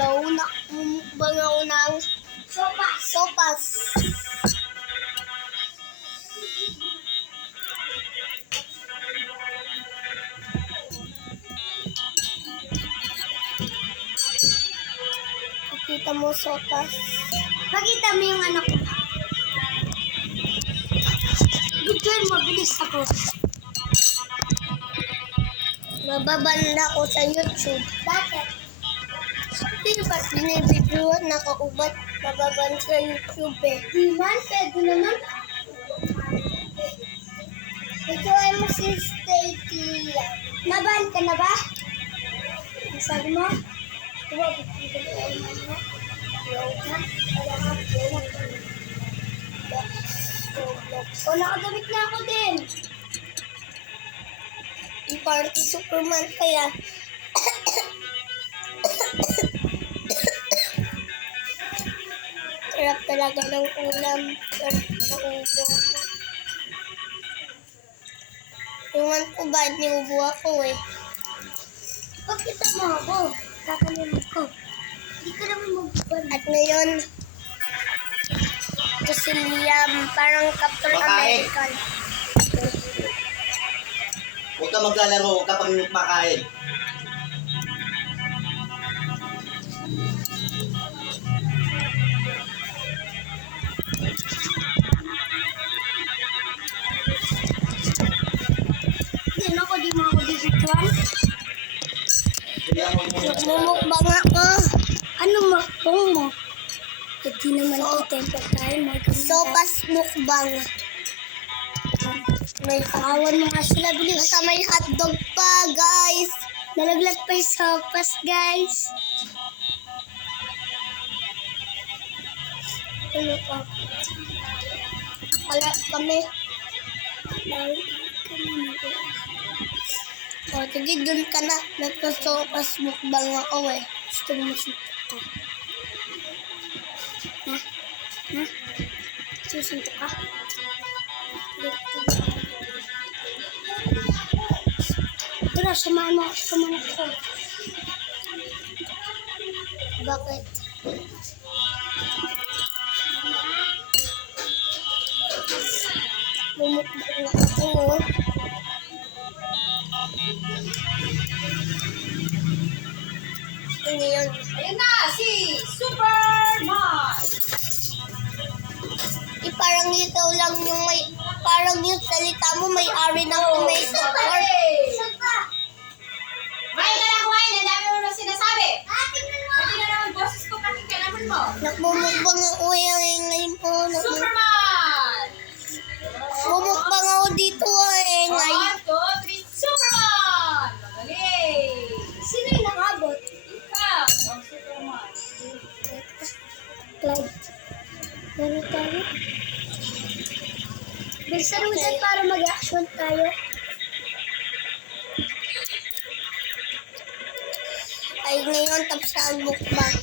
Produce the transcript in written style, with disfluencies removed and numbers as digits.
sayaw na mumukbang ako ng sopas. Pakita mo sopas. Pakita mo yung anak ko. Good girl, mabilis ako. Mababanda ko sa YouTube. Bakit? Hindi ba't binibidyoan nakaubat? Mababan sa YouTube eh. Di man, pwede naman. Ito ay mo si Stacy. Naban ka na ba? Sabi mo? Diba, bigyan ay mo? O, nakadamit na ako din. Party Superman kaya. Sarap talaga ng ulam. Sarap na ubo. Iwan ko ba niubo ako eh. Pakita mo ako. Kakalimut ko. Hindi ka naman mabuban. At ngayon, ito si Liam. Parang Captain American. Huwag ka maglalaro kapag makain. Di mo ako dibituan. Nagmumukbang ako. Ano mukbang mo? Hindi naman itin pagkain mo. Sopas mukbang. May kawan mo nga sila bilis. Basta may hotdog pa, guys. Nalaglag pa yung sopas, guys. Ano pa? Wala kami. O, sige, dun ka na. Nagpasopas mukbang ako eh. Gusto mo masuntok ka. Ha? Ha? Susuntok ka? Ito na, samahan mo ako sa manok ko. Bakit? Mumukbang na ako. Ngayon. Ayan na, si Superman! Parang ikaw lang yung may, parang yung salita mo may-ari ng tomato store. Kumain ka na, kumain. Ang dami mo na sinasabi. Pati na naman boses ko kasi kailangan mo. Nagmumukbang ako yung ingay mo. Superman! Mumukbang ako dito ang ingay. 1, 2, 3, Superman! Magaling! Sino yung nakabot? Ikaw! Oh, Superman. Clyde. Ano tayo? Bilisan mo dyan para mag-action tayo. Ay, ngayon tapos ang mukbang.